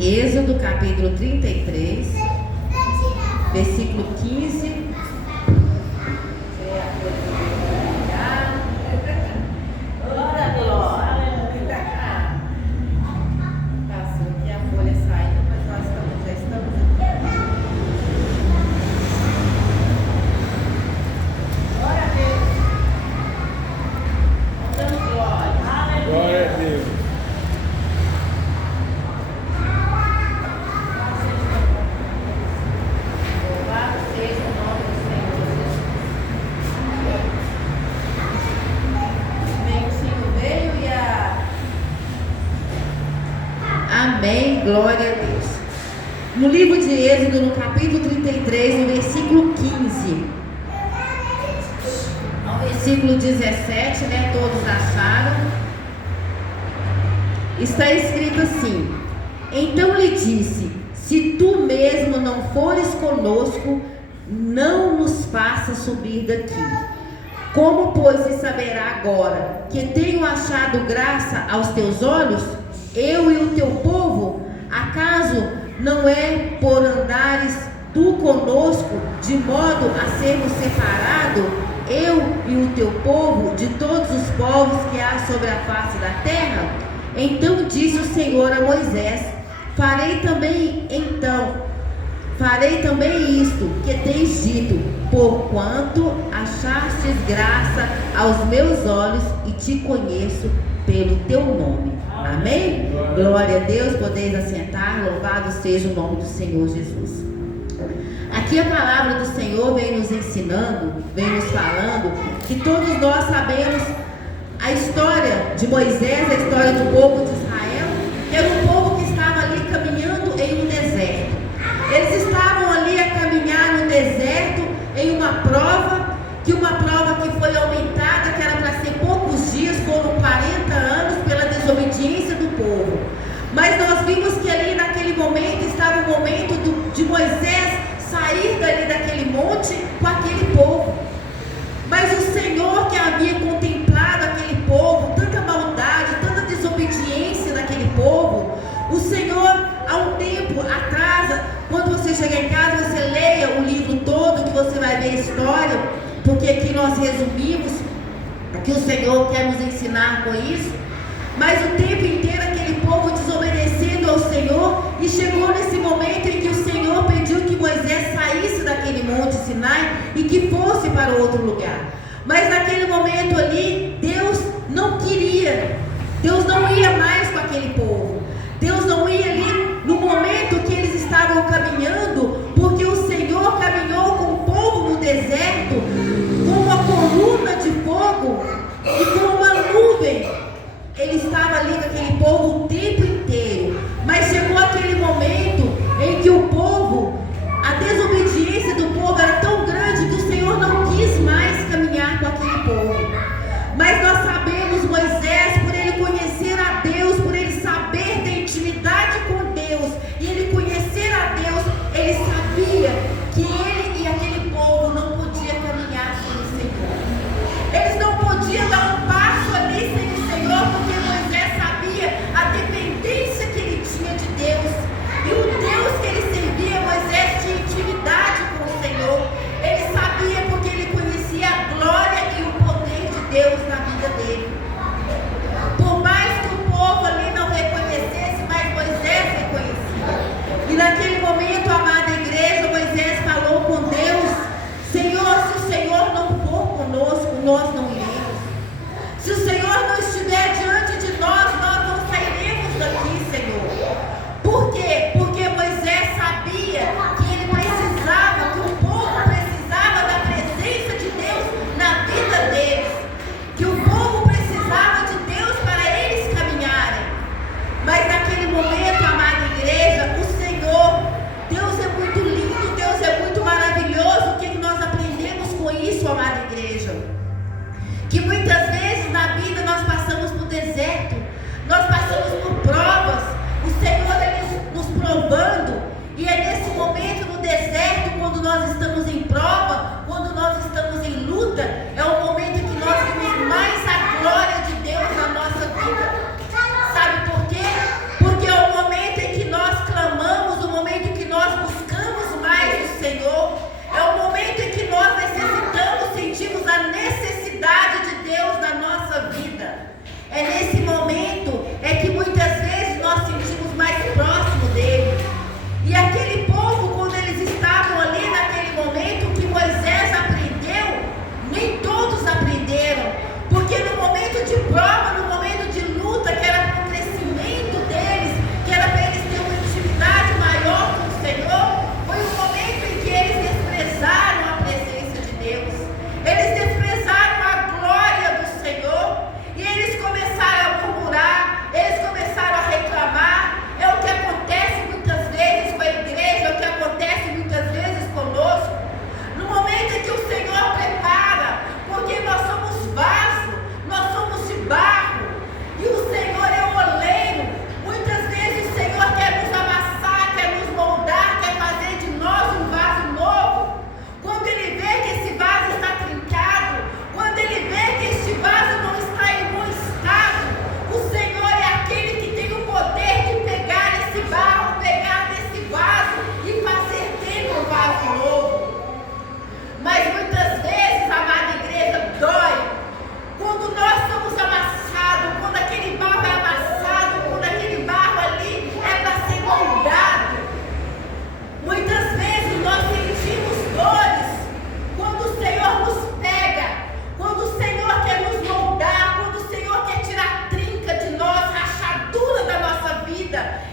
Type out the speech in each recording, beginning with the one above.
Êxodo capítulo 33, versículo 15. Passou aqui a folha saindo, mas nós já estamos aqui. Glória a Deus. Dando glória. Glória a Deus. Louvado seja o nome do Senhor Jesus. Mentinho veio e Amém, glória a Deus. No livro de Êxodo, no capítulo 33, no versículo 15 ao versículo 17, né? Todos acharam. Está escrito assim: então lhe disse: se tu mesmo não fores conosco, não nos faças subir daqui. Como, pois, se saberá agora que tenho achado graça aos teus olhos, eu e o teu povo? Acaso não é por andares tu conosco, de modo a sermos separados, eu e o teu povo, de todos os povos que há sobre a face da terra? Então disse o Senhor a Moisés: farei também isto que tens dito, porquanto achastes graça aos meus olhos e te conheço pelo teu nome. Amém? Glória a Deus. Podeis assentar. Louvado seja o nome do Senhor Jesus. Aqui a palavra do Senhor vem nos ensinando, vem nos falando que todos nós sabemos a história de Moisés, a história do povo de Israel, que era um povo que estava ali caminhando em um deserto. Eles estavam ali a caminhar no deserto em uma prova que foi aumentada, que era para ser poucos dias, foram 40 anos pela desobediência do povo. Mas nós vimos que ali naquele momento estava o momento de Moisés sair dali daquele monte com aquele povo. Mas o Senhor, que havia contemplado aquele povo, tanta maldade, tanta desobediência naquele povo, o Senhor, há um tempo atrás, quando você chegar em casa, você leia o livro todo, que você vai ver a história, porque aqui nós resumimos o que o Senhor quer nos ensinar com isso. Mas o tempo inteiro aquele povo desobedecendo ao Senhor, e chegou nesse momento em que o Senhor pediu que Moisés saísse daquele monte Sinai e que fosse para outro lugar. Mas naquele momento ali, Deus não queria, Deus não ia mais com aquele povo, Deus não ia ali no momento que eles estavam caminhando, porque o Senhor caminhou com o povo no deserto com uma coluna de fogo e com uma nuvem. Ele estava ali com aquele povo o tempo inteiro. Mas chegou aquele momento em que o povo, a desobediência do povo era tão grande que o Senhor não quis mais caminhar com aquele povo. Mas nós sabemos, Moisés, por ele conhecer a Deus, por ele saber ter intimidade com Deus, e ele conhecer a Deus, ele sabia que ele e aquele povo não podiam caminhar sem o Senhor. Eles não podiam dar um passo ali sem o Senhor, porque Moisés sabia a dependência que ele tinha de Deus. E o Deus que ele servia, Moisés tinha intimidade com o Senhor. Ele sabia porque ele conhecia a glória e o poder de Deus na vida dele. Por mais que o povo ali não reconhecesse, mas Moisés reconhecia. E naquele momento, amada igreja, Moisés falou com Deus: Senhor, se o Senhor não for conosco, nós não iremos. Se o Senhor não estiver diante de nós, nós não sairemos daqui, Senhor. Por quê? Porque Moisés sabia que ele precisava, que o povo precisava da presença de Deus na vida deles, que o povo precisava de Deus para eles caminharem. Mas naquele momento, amada igreja, o Senhor, Deus é muito lindo, Deus é muito maravilhoso. O que nós aprendemos com isso, amada igreja?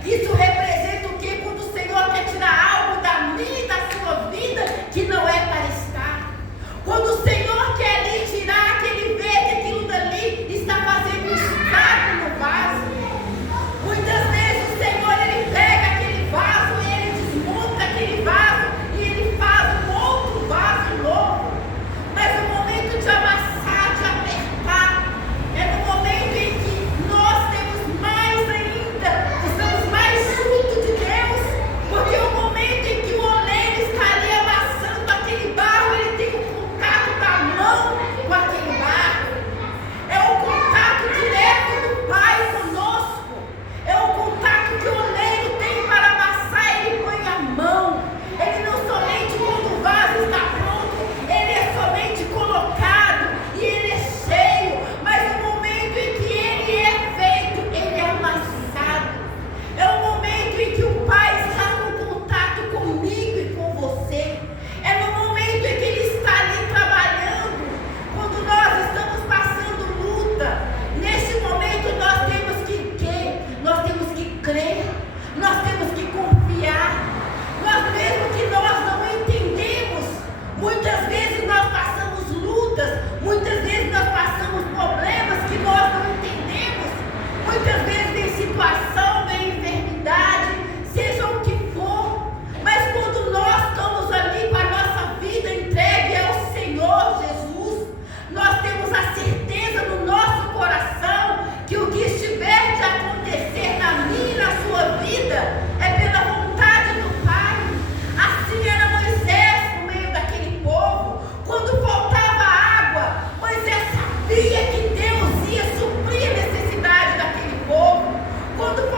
Isso representa o quê? Quando o Senhor quer tirar algo da minha e da sua vida que não é para estar. Quando o Senhor quer ali tirar, que Ele vê que aquilo dali está fazendo um estrago no vaso. Muitas vezes o Senhor, Ele pega aquele vaso, Ele desmonta aquele vaso e Ele faz um outro vaso novo. Mas no momento de amassar, de apertar, é no momento em que nós temos mais ainda, estamos mais junto de Deus, porque o momento em que o oleiro está ali amassando aquele barro, ele tem um contato da mão com aquele barro. É o contato direto do Pai conosco. É o contato que o oleiro tem para amassar, ele põe a mão. Ele não somente quando o vaso está pronto, ele é somente colocado e ele é cheio, mas no momento em que ele é feito, ele é amassado. É o momento em que o Pai está no contato comigo e com você. É no momento em que Ele está ali trabalhando. Quando nós estamos passando luta, nesse momento nós temos que quê? Nós temos que crer, nós temos que confiar. Nós mesmo que nós não entendemos, muitas vezes nós passamos lutas, muitas vezes nós passamos problemas que nós não entendemos. Muitas vezes vem situação, vem enfermidade, seja o que for. Mas quando nós estamos ali com a nossa vida entregue ao Senhor Jesus, nós temos a certeza no nosso coração que o que estiver de acontecer na minha e na sua vida é pela vontade do Pai. Assim era Moisés no meio daquele povo. Quando faltava água, Moisés sabia que Deus ia suprir a necessidade daquele povo. Quando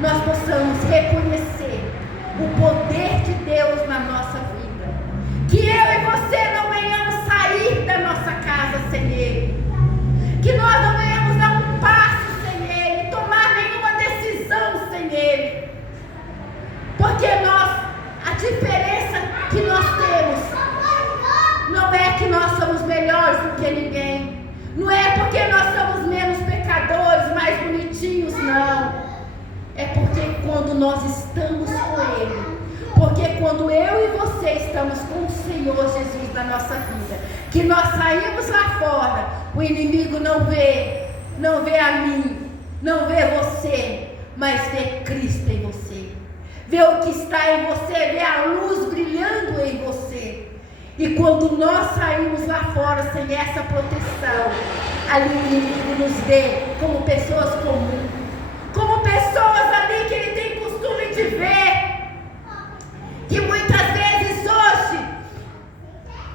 nós possamos reconhecer o poder de Deus na nossa vida. Que eu e você não venhamos sair da nossa casa sem Ele. Que nós não venhamos dar um passo sem Ele, tomar nenhuma decisão sem Ele. Porque a diferença que nós temos não é que nós somos melhores do que ninguém. Não é porque nós somos menos pecadores, mais bonitinhos, não. É porque quando nós estamos com Ele, porque quando eu e você estamos com o Senhor Jesus na nossa vida, que nós saímos lá fora, o inimigo não vê a mim, não vê você, mas vê Cristo em você. Vê o que está em você, vê a luz brilhando em você. E quando nós saímos lá fora sem essa proteção, ali o inimigo nos vê como pessoas comuns, como pessoas ali que ele tem costume de ver, que muitas vezes hoje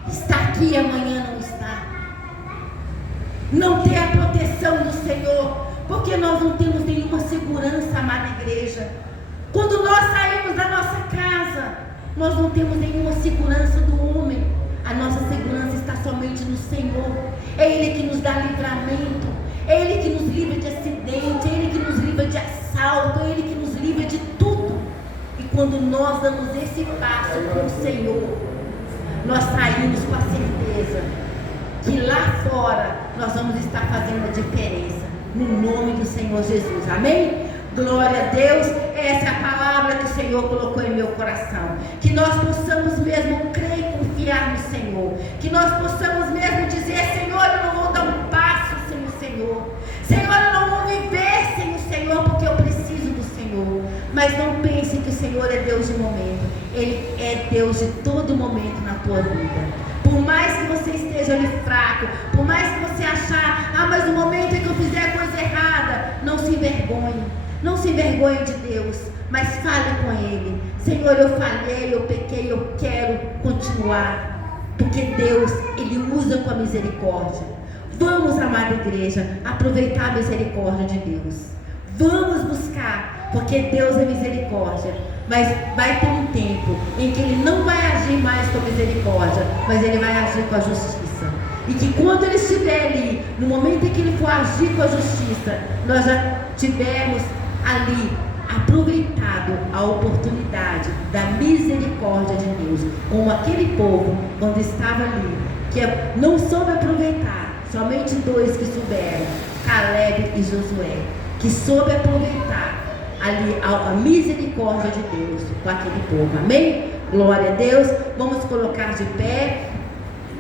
está aqui e amanhã não está. Não tem a proteção do Senhor, porque nós não temos nenhuma segurança, amada igreja. Quando nós saímos da nossa casa, nós não temos nenhuma segurança do homem. A nossa segurança está somente no Senhor. É Ele que nos dá livramento. É Ele que nos livra de acidente. É Ele que nos livra de assalto. É Ele que nos livra de tudo. E quando nós damos esse passo com o Senhor, nós saímos com a certeza que lá fora nós vamos estar fazendo a diferença. No nome do Senhor Jesus. Amém? Glória a Deus. Essa é a palavra que o Senhor colocou em meu coração. Que nós possamos mesmo crer e confiar no Senhor. Que nós possamos mesmo dizer: Senhor, eu não vou dar um passo sem o Senhor. Senhor, eu não vou viver sem o Senhor, porque eu preciso do Senhor. Mas não pense que o Senhor é Deus de momento. Ele é Deus de todo momento na tua vida. Por mais que você esteja ali fraco, por mais que você achar: mas no momento em que eu fizer coisa errada, não se envergonhe. Não se envergonhe de Deus, mas fale com Ele: Senhor, eu falhei, eu pequei, eu quero continuar. Porque Deus, Ele usa com a misericórdia. Vamos, amada igreja, aproveitar a misericórdia de Deus. Vamos buscar, porque Deus é misericórdia. Mas vai ter um tempo em que Ele não vai agir mais com a misericórdia, mas Ele vai agir com a justiça. E que quando Ele estiver ali, no momento em que Ele for agir com a justiça, nós já tivemos ali aproveitado a oportunidade da misericórdia de Deus, como aquele povo quando estava ali, que não soube aproveitar. Somente dois que souberam, Caleb e Josué, que soube aproveitar ali a misericórdia de Deus com aquele povo. Amém? Glória a Deus. Vamos colocar de pé.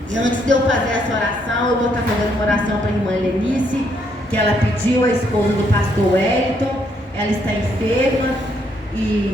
E antes de eu fazer essa oração, eu vou estar fazendo uma oração para a irmã Helenice, que ela pediu, a esposa do pastor Wellington. Ela está enferma e